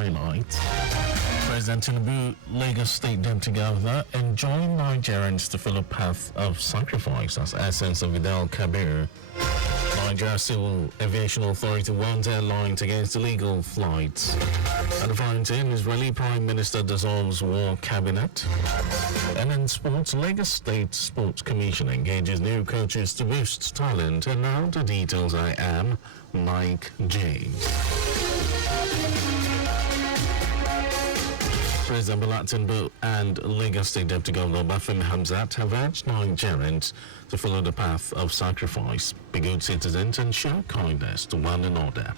highlights. President Tinubu, Lagos State Deputy Governor, enjoined Nigerians to follow path of sacrifice as essence of Eid al-Kabir. Nigeria Civil Aviation Authority warns airlines against illegal flights. And foreign Israeli Prime Minister dissolves war cabinet. And in sports, Lagos State Sports Commission engages new coaches to boost talent. And now the details. I am Mike James. President Bola Tinubu and Lagos State Deputy Governor Obafemi Hamzat have urged Nigerians to follow the path of sacrifice, be good citizens and show kindness to one another,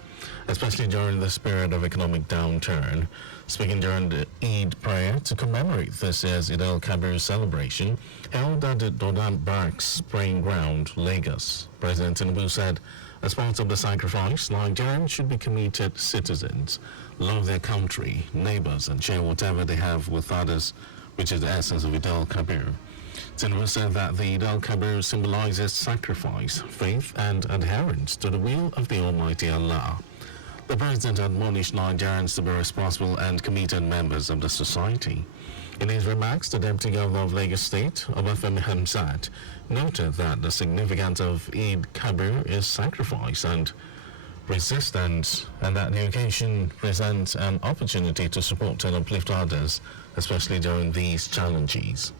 especially during this period of economic downturn. Speaking during the Eid prayer to commemorate this year's Eid al-Kabir celebration held at the Dodam Barracks Praying Ground, Lagos, President Tinubu said, as part of the sacrifice, Nigerians should be committed citizens, love their country, neighbors, and share whatever they have with others, which is the essence of Eid al-Kabir. Tinubu said that the Eid al-Kabir symbolizes sacrifice, faith, and adherence to the will of the Almighty Allah. The President admonished Nigerians to be responsible and committed members of the society. In his remarks, the Deputy Governor of Lagos State, Obafemi Hamzat, noted that the significance of Eid Kabir is sacrifice and resistance, and that the occasion presents an opportunity to support and uplift others, especially during these challenges.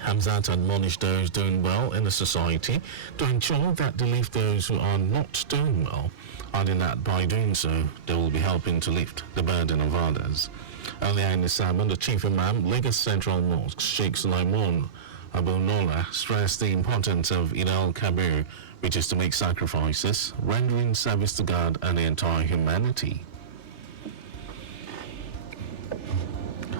Hamzat admonished those doing well in the society to ensure that they lift those who are not doing well, adding that by doing so, they will be helping to lift the burden of others. Earlier in the sermon, the Chief Imam, Lagos Central Mosque, Sheikh Sulaiman Abu Nola, stressed the importance of Eid al-Kabir, which is to make sacrifices, rendering service to God and the entire humanity.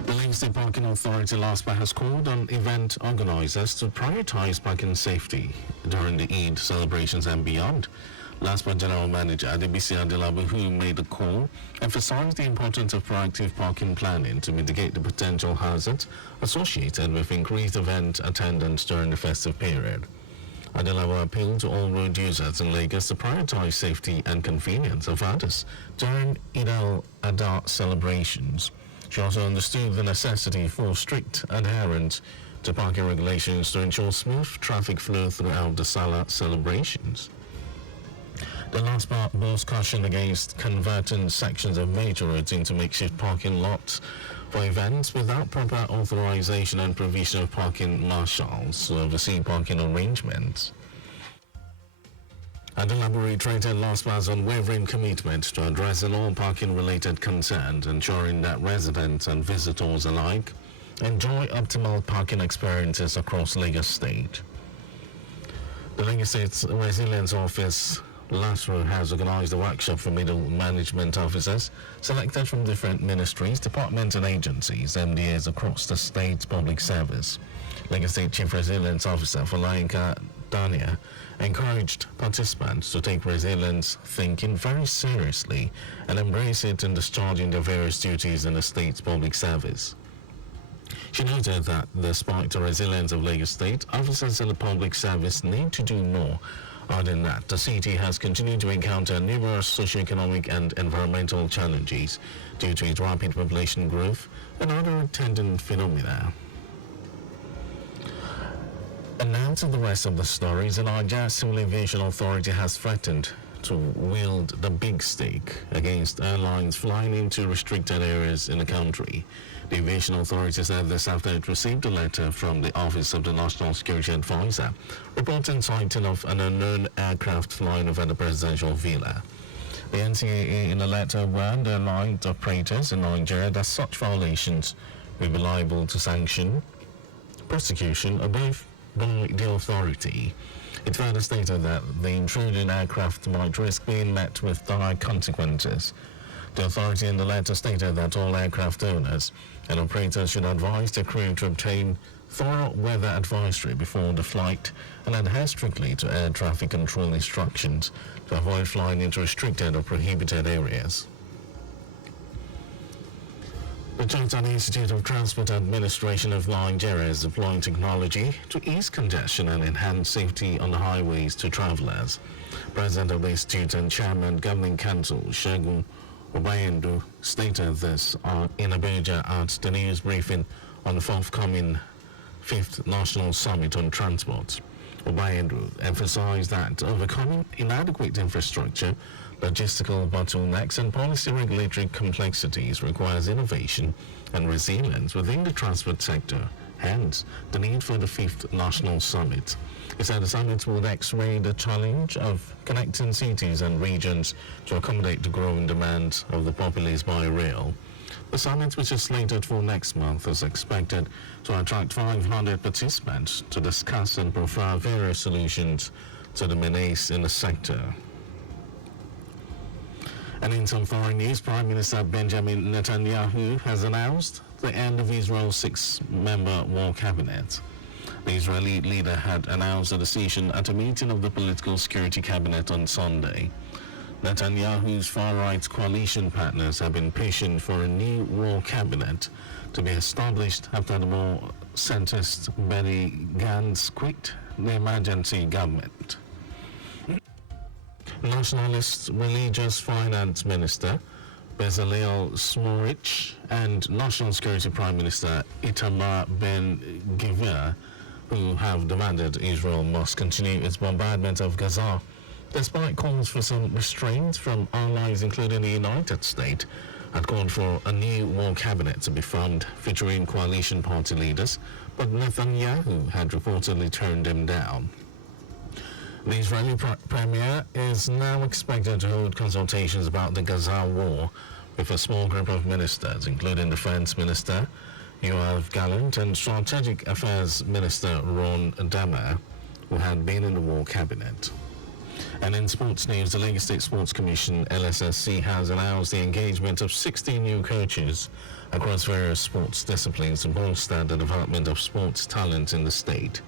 The Lagos State Parking Authority LASPA has called on event organizers to prioritize parking safety during the Eid celebrations and beyond. LASPA General Manager Adebisi Adelabu, who made the call, emphasized the importance of proactive parking planning to mitigate the potential hazards associated with increased event attendance during the festive period. Adelabu appealed to all road users in Lagos to prioritize safety and convenience of others during Eid al-Adha celebrations. She also understood the necessity for strict adherence to parking regulations to ensure smooth traffic flow throughout the Salah celebrations. The last part was caution against converting sections of major roads into makeshift parking lots for events without proper authorization and provision of parking marshals to oversee parking arrangements. Adelabu reiterated LASPA's unwavering commitment to addressing all parking-related concerns, ensuring that residents and visitors alike enjoy optimal parking experiences across Lagos State. The Lagos State's Resilience Office LASRO has organized a workshop for middle management officers selected from different ministries, departments and agencies, MDAs across the state's public service. Lagos State Chief Resilience Officer Folayinka Dania encouraged participants to take resilience thinking very seriously and embrace it in discharging their various duties in the state's public service. She noted that despite the resilience of Lagos State, officers in the public service need to do more, adding that the city has continued to encounter numerous socioeconomic and environmental challenges due to its rapid population growth and other attendant phenomena. And now to the rest of the stories. The Nigeria Civil Aviation Authority has threatened to wield the big stick against airlines flying into restricted areas in the country. The Aviation Authority said this after it received a letter from the Office of the National Security Advisor reporting sighting of an unknown aircraft flying over the presidential villa. The NCAA in a letter warned airline operators in Nigeria that such violations will be liable to sanction, prosecution, or both by the authority. It further stated that the intruding aircraft might risk being met with dire consequences. The authority in the letter stated that all aircraft owners and operators should advise their crew to obtain thorough weather advisory before the flight and adhere strictly to air traffic control instructions to avoid flying into restricted or prohibited areas. The Jonathan Institute of Transport Administration of Nigeria is deploying technology to ease congestion and enhance safety on the highways to travelers. President of the Institute and Chairman Governing Council, Segun Obayendu stated this in Abuja at the news briefing on the forthcoming 5th National Summit on Transport. Obayendu emphasized that overcoming inadequate infrastructure, logistical bottlenecks and policy regulatory complexities requires innovation and resilience within the transport sector, hence the need for the 5th National Summit. He said the summit will X-ray the challenge of connecting cities and regions to accommodate the growing demand of the populace by rail. The summit, which is slated for next month, is expected to attract 500 participants to discuss and profile various solutions to the menace in the sector. And in some foreign news, Prime Minister Benjamin Netanyahu has announced the end of Israel's 6-member war cabinet. The Israeli leader had announced the decision at a meeting of the Political Security Cabinet on Sunday. Netanyahu's far-right coalition partners have been pushing for a new war cabinet to be established after the more centrist Benny Gantz quit the emergency government. Nationalist Religious Finance Minister Bezalel Smotrich and National Security Prime Minister Itamar Ben-Gvir, who have demanded Israel must continue its bombardment of Gaza, despite calls for some restraint from allies including the United States, had called for a new war cabinet to be formed featuring coalition party leaders, but Netanyahu had reportedly turned him down. The Israeli premier is now expected to hold consultations about the Gaza war with a small group of ministers, including Defense Minister Yoav Gallant and Strategic Affairs Minister Ron Dammer, who had been in the war cabinet. And in sports news, the Lagos State Sports Commission, LSSC, has announced the engagement of 60 new coaches across various sports disciplines to bolster the development of sports talent in the state.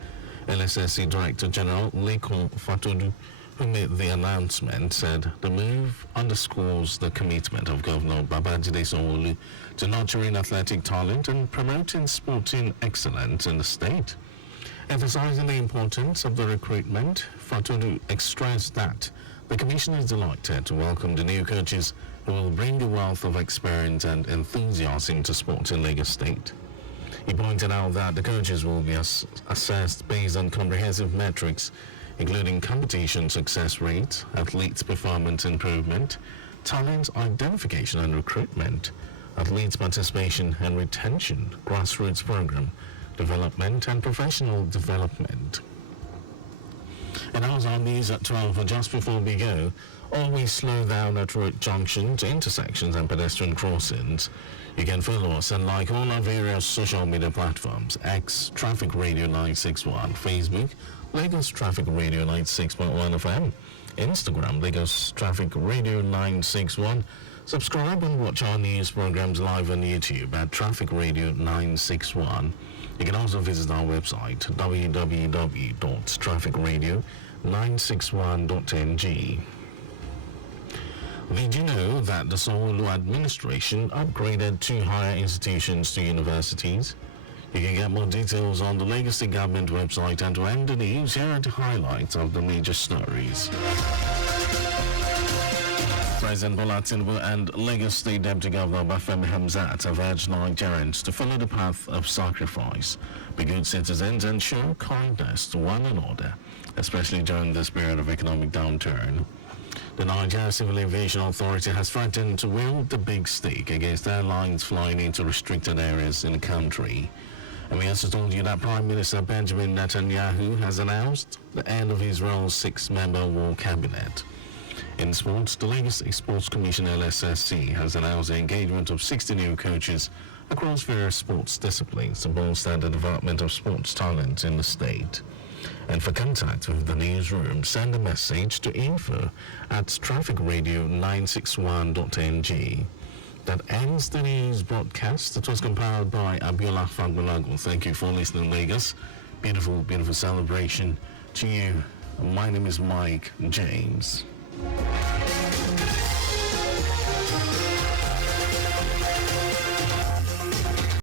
LSSC Director General Lekon Fatodu, who made the announcement, said the move underscores the commitment of Governor Babajide Sanwo-Olu to nurturing athletic talent and promoting sporting excellence in the state. Emphasizing the importance of the recruitment, Fatodu expressed that the Commission is delighted to welcome the new coaches who will bring a wealth of experience and enthusiasm to sport in Lagos State. He pointed out that the coaches will be assessed based on comprehensive metrics, including competition success rate, athletes' performance improvement, talent identification and recruitment, athletes' participation and retention, grassroots program development and professional development. And as our news at 12, but just before we go, always slow down at road junctions, intersections and pedestrian crossings. You can follow us and like all our various social media platforms: X, Traffic Radio 961, Facebook, Lagos Traffic Radio 96.1 FM, Instagram, Lagos Traffic Radio 961. Subscribe and watch our news programs live on YouTube at Traffic Radio 961. You can also visit our website, www.trafficradio961.ng. Did you know that the Sanwo-Olu administration upgraded 2 higher institutions to universities? You can get more details on the Lagos State Government website, and to end the news, here are the highlights of the major stories. President Bola Tinubu and Lagos State Deputy Governor Bafemi Hamzat have urged Nigerians to follow the path of sacrifice, be good citizens and show kindness to one another, especially during this period of economic downturn. The Nigeria Civil Aviation Authority has threatened to wield the big stick against airlines flying into restricted areas in the country. And we also told you that Prime Minister Benjamin Netanyahu has announced the end of Israel's 6-member war cabinet. In sports, the Lagos Sports Commission LSSC has announced the engagement of 60 new coaches across various sports disciplines to bolster the development of sports talent in the state. And for contact with the newsroom, send a message to info@trafficradio961.ng. That ends the news broadcast. It was compiled by Abiola Fagbolago. Thank you for listening, Lagos. Beautiful, beautiful celebration to you. My name is Mike James.